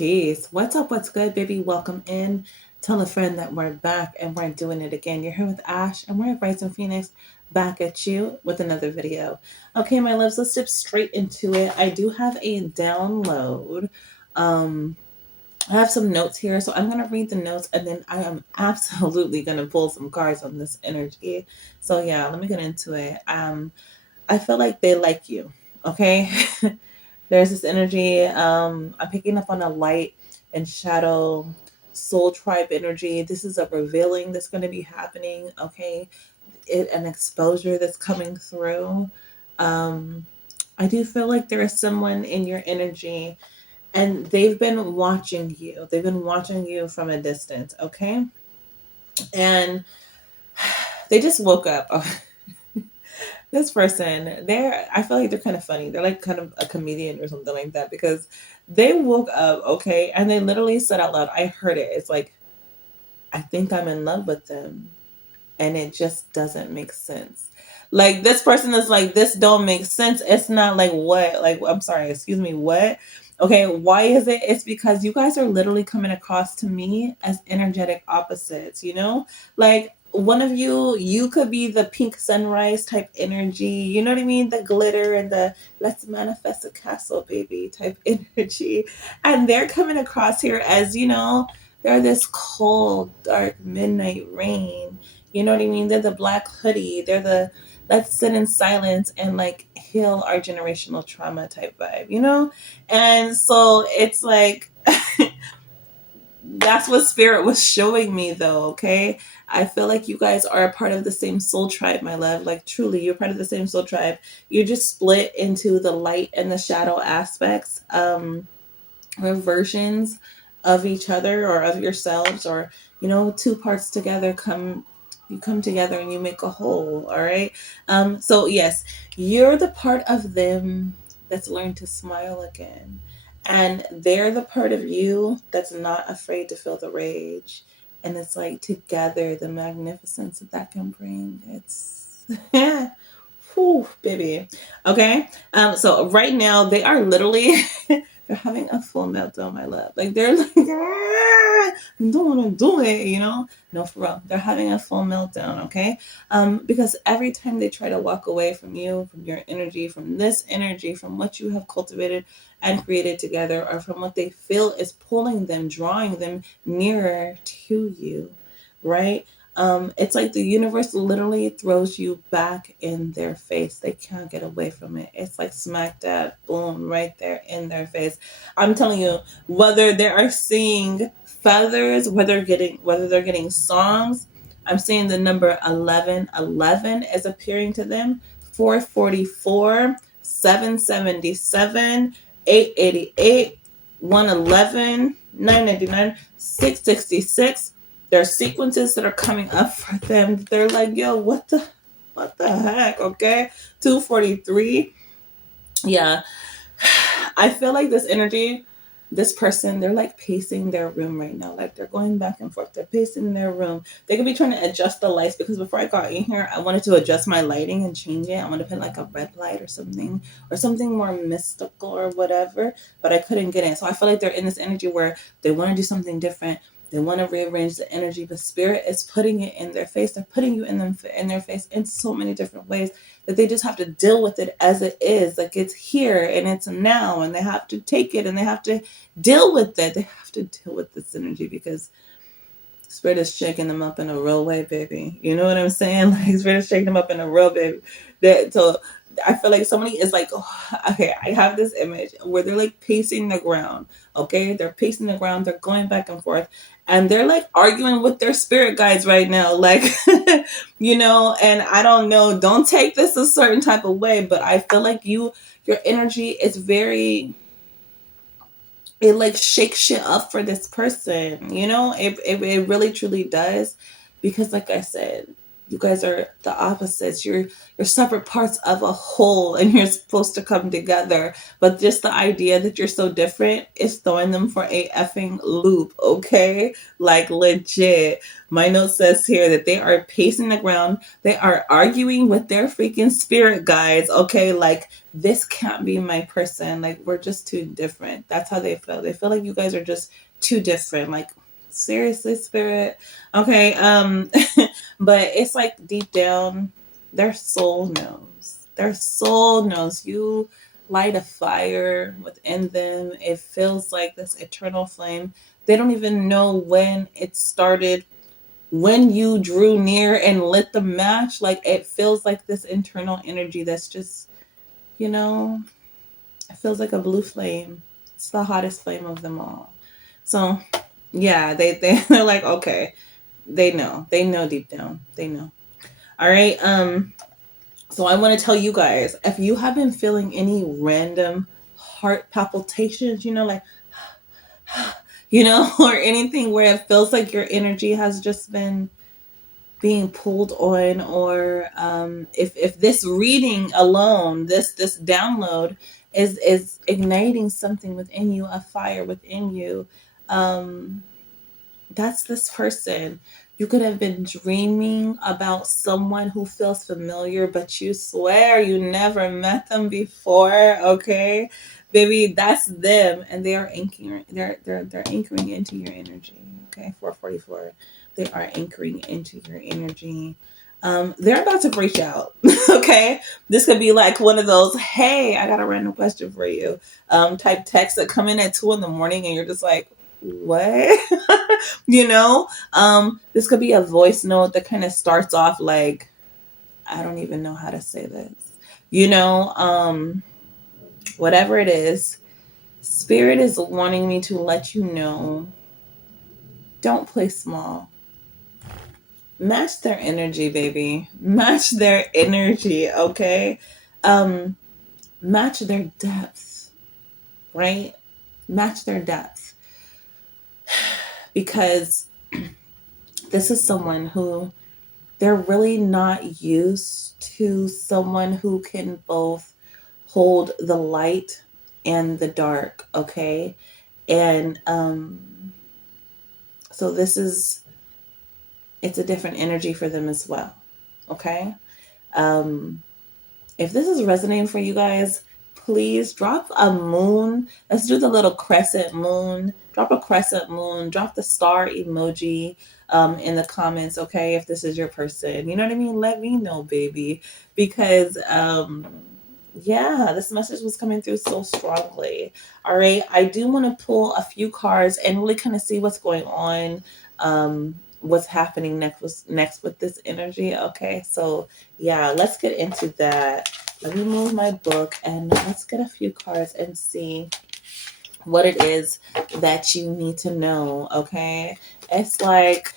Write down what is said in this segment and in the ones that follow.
Peace. What's up? What's good, baby? Welcome in. Tell a friend that we're back and we're doing it again. You're here with Ash and we're Rising Phoenix back at you with another video. Okay, my loves, let's dip straight into it. I do have a download. I have some notes here, so I'm going to read the notes and then I am absolutely going to pull some cards on this energy. So, yeah, let me get into it. I feel like they like you, okay? There's this energy. I'm picking up on a light and shadow soul tribe energy. This is a revealing that's going to be happening. Okay. An exposure that's coming through. I do feel like there is someone in your energy and they've been watching you. They've been watching you from a distance. Okay. And they just woke up. This person, I feel like they're kind of funny. They're like kind of a comedian or something like that because they woke up, okay, and they literally said out loud, I heard it. It's like, I think I'm in love with them. And it just doesn't make sense. Like this person is like, this don't make sense. It's not like what? Like, I'm sorry, excuse me, what? Okay, why is it? It's because you guys are literally coming across to me as energetic opposites, you know? Like one of you could be the pink sunrise type energy, you know what I mean? The glitter and the let's manifest a castle, baby type energy. And they're coming across here as, they're this cold, dark midnight rain. You know what I mean? They're the black hoodie. They're the let's sit in silence and like heal our generational trauma type vibe, you know? And so it's like, that's what spirit was showing me though, okay? I feel like you guys are a part of the same soul tribe, my love. Like truly, you're part of the same soul tribe. You're just split into the light and the shadow aspects, or versions of each other or of yourselves, or two parts together you come together and you make a whole. All right. So yes, you're the part of them that's learned to smile again, and they're the part of you that's not afraid to feel the rage. And it's like together the magnificence that can bring. It's whew, baby. Okay. So right now they are literally they're having a full meltdown, my love. Like they're like, I don't want to do it, No, for real. They're having a full meltdown, okay? Because every time they try to walk away from you, from your energy, from this energy, from what you have cultivated and created together, or from what they feel is pulling them, drawing them nearer to you, right? It's like the universe literally throws you back in their face. They can't get away from it. It's like smack dab, boom, right there in their face. I'm telling you, whether they are seeing feathers, whether they're getting songs, I'm seeing the number 1111 is appearing to them. 444, 777, 888, 111, 999, 666. There are sequences that are coming up for them. They're like, yo, what the heck? Okay. 243. Yeah. I feel like this energy, this person, they're like pacing their room right now. Like they're going back and forth. They're pacing their room. They could be trying to adjust the lights because before I got in here, I wanted to adjust my lighting and change it. I wanted to put like a red light or something more mystical or whatever, but I couldn't get it. So I feel like they're in this energy where they want to do something different. They want to rearrange the energy, but spirit is putting it in their face. They're putting you in their face in so many different ways that they just have to deal with it as it is. Like it's here and it's now, and they have to take it and they have to deal with it. They have to deal with this energy because spirit is shaking them up in a real way, baby. You know what I'm saying? Like spirit is shaking them up in a real baby. So I feel like somebody is like, oh, okay, I have this image where they're like pacing the ground. Okay, they're pacing the ground. They're going back and forth, and they're like arguing with their spirit guides right now. Like, and I don't know. Don't take this a certain type of way, but I feel like your energy is very. It like shakes shit up for this person. It really truly does, because like I said, You guys are the opposites. You're separate parts of a whole, and you're supposed to come together. But just the idea that you're so different is throwing them for a effing loop, okay? Like legit. My note says here that they are pacing the ground. They are arguing with their freaking spirit guides, okay? Like, this can't be my person. Like, we're just too different. That's how they feel. They feel like you guys are just too different. Like, seriously, spirit. Okay, but it's like deep down, their soul knows. Their soul knows. You light a fire within them. It feels like this eternal flame. They don't even know when it started, when you drew near and lit the match. Like, it feels like this internal energy that's just, it feels like a blue flame. It's the hottest flame of them all. So yeah, they're like, okay, they know deep down, they know. All right. So I want to tell you guys, if you have been feeling any random heart palpitations, like, or anything where it feels like your energy has just been being pulled on, or if this reading alone, this download is igniting something within you, a fire within you, that's this person. You could have been dreaming about someone who feels familiar, but you swear you never met them before. Okay, baby, that's them, and they are anchoring. They're anchoring into your energy. Okay, 444. They are anchoring into your energy. They're about to reach out. Okay, this could be like one of those, "Hey, I got a random question for you," type texts that come in at 2 a.m, and you're just like, "What?" This could be a voice note that kind of starts off like, I don't even know how to say this, whatever it is. Spirit is wanting me to let you know, don't play small. Match their energy, baby. Match their energy. Okay. Match their depth, right? Match their depth, because this is someone who, they're really not used to someone who can both hold the light and the dark, okay? And so it's a different energy for them as well, okay? If this is resonating for you guys, please drop a moon. Let's do the little crescent moon. Drop a crescent moon. Drop the star emoji in the comments, okay? If this is your person, you know what I mean? Let me know, baby. Because, yeah, this message was coming through so strongly. All right. I do want to pull a few cards and really kind of see what's going on. What's happening next with this energy. Okay. So yeah, let's get into that. Let me move my book and let's get a few cards and see what it is that you need to know. Okay. It's like,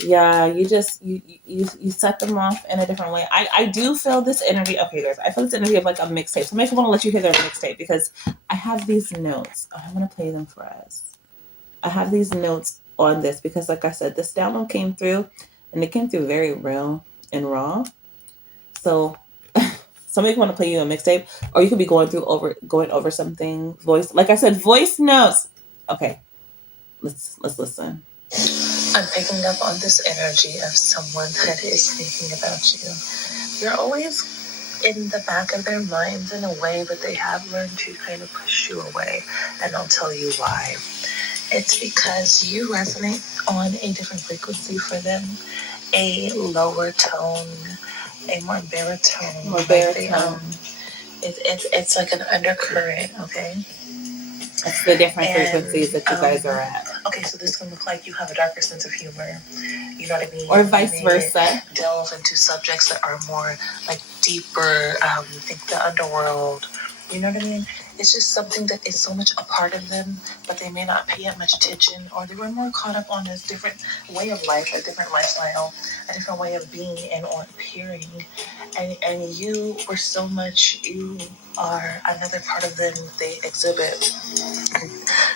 yeah, you set them off in a different way. I do feel this energy. Okay, guys, I feel this energy of like a mixtape. So maybe I want to let you hear their mixtape because I have these notes. Oh, I want to play them for us. I have these notes on this because, like I said, this download came through, and it came through very real and raw. So somebody want to play you a mixtape, or you could be going over something. Voice, like I said, voice notes. Okay, let's listen. I'm picking up on this energy of someone that is thinking about you. You're always in the back of their minds in a way, but they have learned to kind of push you away. And I'll tell you why. It's because you resonate on a different frequency for them, a lower tone, a more baritone. More baritone. It's like an undercurrent, okay? It's the different frequencies that you guys are at. Okay, so this can look like you have a darker sense of humor. You know what I mean? Or vice versa. Delve into subjects that are more like deeper. Think the underworld. You know what I mean? It's just something that is so much a part of them, but they may not pay it much attention, or they were more caught up on this different way of life, a different lifestyle, a different way of being and or appearing. And you were so much, you are another part of them. They exhibit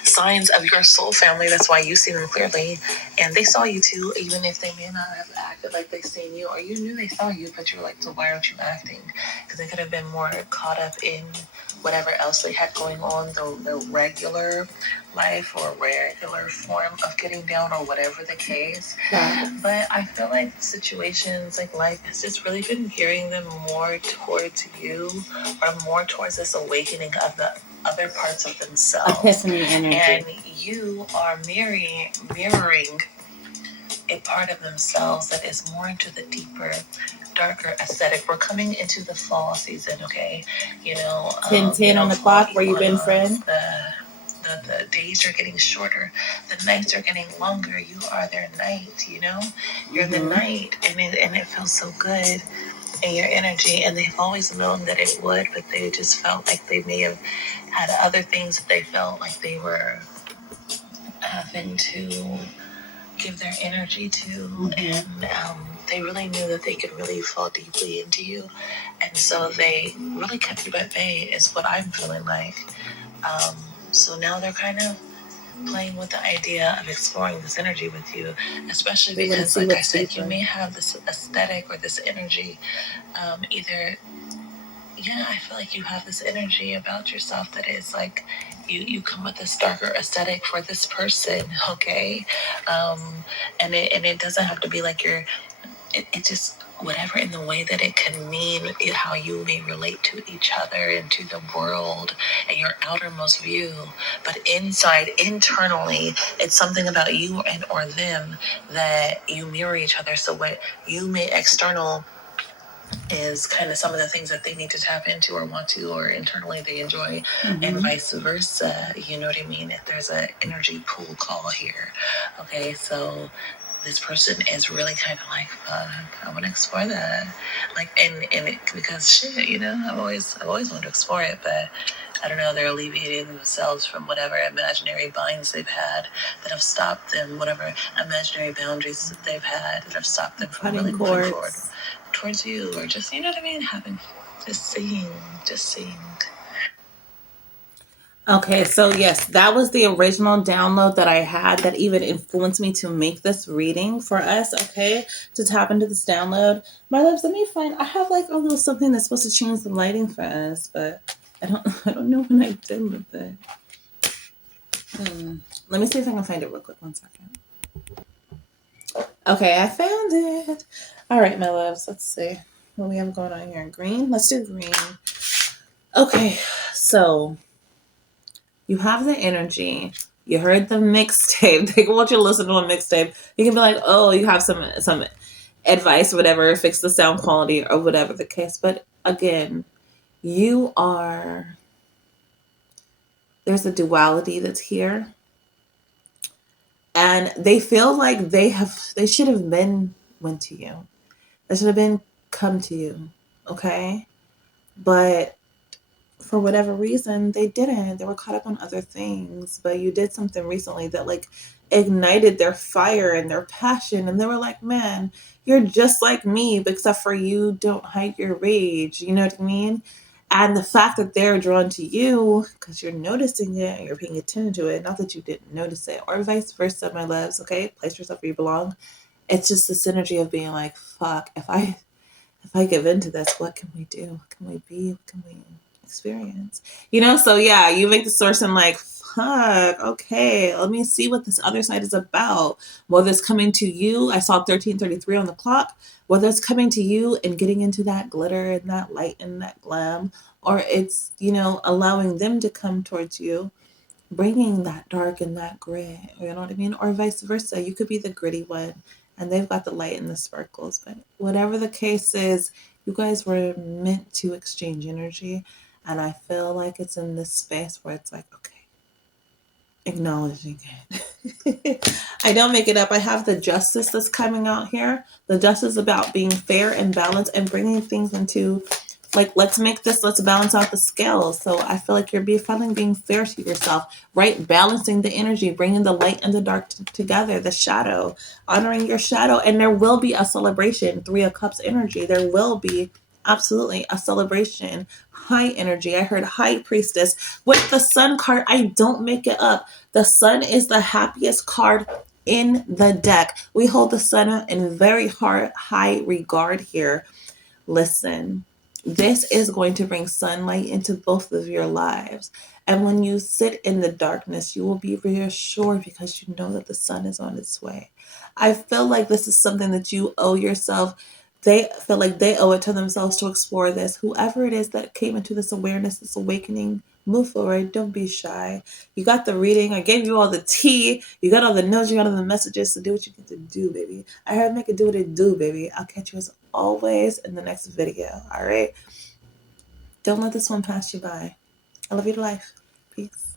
signs of your soul family. That's why you see them clearly. And they saw you too, even if they may not have acted like they seen you, or you knew they saw you, but you were like, so why aren't you acting? Because they could have been more caught up in whatever else they had going on, the regular life or regular form of getting down, or whatever the case. Yeah. But I feel like situations like life has just really been gearing them more towards you, or more towards this awakening of the other parts of themselves. Epiphany energy. And you are mirroring a part of themselves that is more into the deeper, darker aesthetic. We're coming into the fall season, okay? 10 on the clock. Where you been, friend? The days are getting shorter. The nights are getting longer. You are their night, You're the night, and it feels so good in your energy. And they've always known that it would, but they just felt like they may have had other things that they felt like they were having to give their energy to, and they really knew that they could really fall deeply into you, and so they really kept you at bay, is what I'm feeling like. So now they're kind of playing with the idea of exploring this energy with you, especially because, like I said, you may have this aesthetic or this energy, I feel like you have this energy about yourself that is like, you come with this darker aesthetic for this person, okay? And it doesn't have to be like it just, whatever in the way that it can mean how you may relate to each other and to the world and your outermost view. But internally, it's something about you and or them that you mirror each other. So what you may external is kind of some of the things that they need to tap into or want to, or internally they enjoy, and vice versa. You know what I mean? If there's an energy pool call here, okay, so this person is really kind of like, fuck, I want to explore that, like, and it, because shit, I've always wanted to explore it, but I don't know, they're alleviating themselves from whatever imaginary binds they've had that have stopped them, whatever imaginary boundaries that they've had that have stopped them from really moving forward towards you, or just, you know what I mean, just seeing. Okay, so yes, that was the original download that I had that even influenced me to make this reading for us, okay, to tap into this download. My loves, let me find, I have like a little something that's supposed to change the lighting for us, but I don't know when I did with it. Let me see if I can find it real quick. 1 second. Okay, I found it. All right, my loves, let's see what we have going on here. Green? Let's do green. Okay, so you have the energy. You heard the mixtape. They want you to listen to a mixtape. You can be like, oh, you have some advice, whatever, fix the sound quality or whatever the case. But again, there's a duality that's here. And they feel like they should have went to you. They should have been come to you. Okay? But for whatever reason, they didn't. They were caught up on other things. But you did something recently that like ignited their fire and their passion. And they were like, man, you're just like me, except for you don't hide your rage. You know what I mean? And the fact that they're drawn to you because you're noticing it and you're paying attention to it, not that you didn't notice it, or vice versa, my loves, okay? Place yourself where you belong. It's just this energy of being like, fuck, if I give into this, what can we do? What can we be? What can we experience? So yeah, you make the source and like, fuck, okay, let me see what this other side is about. Whether it's coming to you, I saw 1333 on the clock, whether it's coming to you and getting into that glitter and that light and that glam, or it's, allowing them to come towards you, bringing that dark and that gray, you know what I mean? Or vice versa. You could be the gritty one and they've got the light and the sparkles. But whatever the case is, you guys were meant to exchange energy. And I feel like it's in this space where it's like, okay, acknowledging it. I don't make it up. I have the justice that's coming out here. The justice about being fair and balanced and bringing things into, like, let's balance out the scales. So I feel like you're finally being fair to yourself, right? Balancing the energy, bringing the light and the dark together, the shadow, honoring your shadow. And there will be a celebration, 3 of Cups energy. There will be absolutely a celebration, high energy. I heard High Priestess with the Sun card. I don't make it up. The Sun is the happiest card in the deck. We hold the sun in very high regard here. Listen, this is going to bring sunlight into both of your lives. And when you sit in the darkness, you will be reassured because you know that the sun is on its way. I feel like this is something that you owe yourself. They feel like they owe it to themselves to explore this. Whoever it is that came into this awareness, this awakening, move forward. Don't be shy. You got the reading. I gave you all the tea. You got all the notes. You got all the messages. So do what you get to do, baby. I heard make it do what it do, baby. I'll catch you as always in the next video. All right. Don't let this one pass you by. I love you to life. Peace.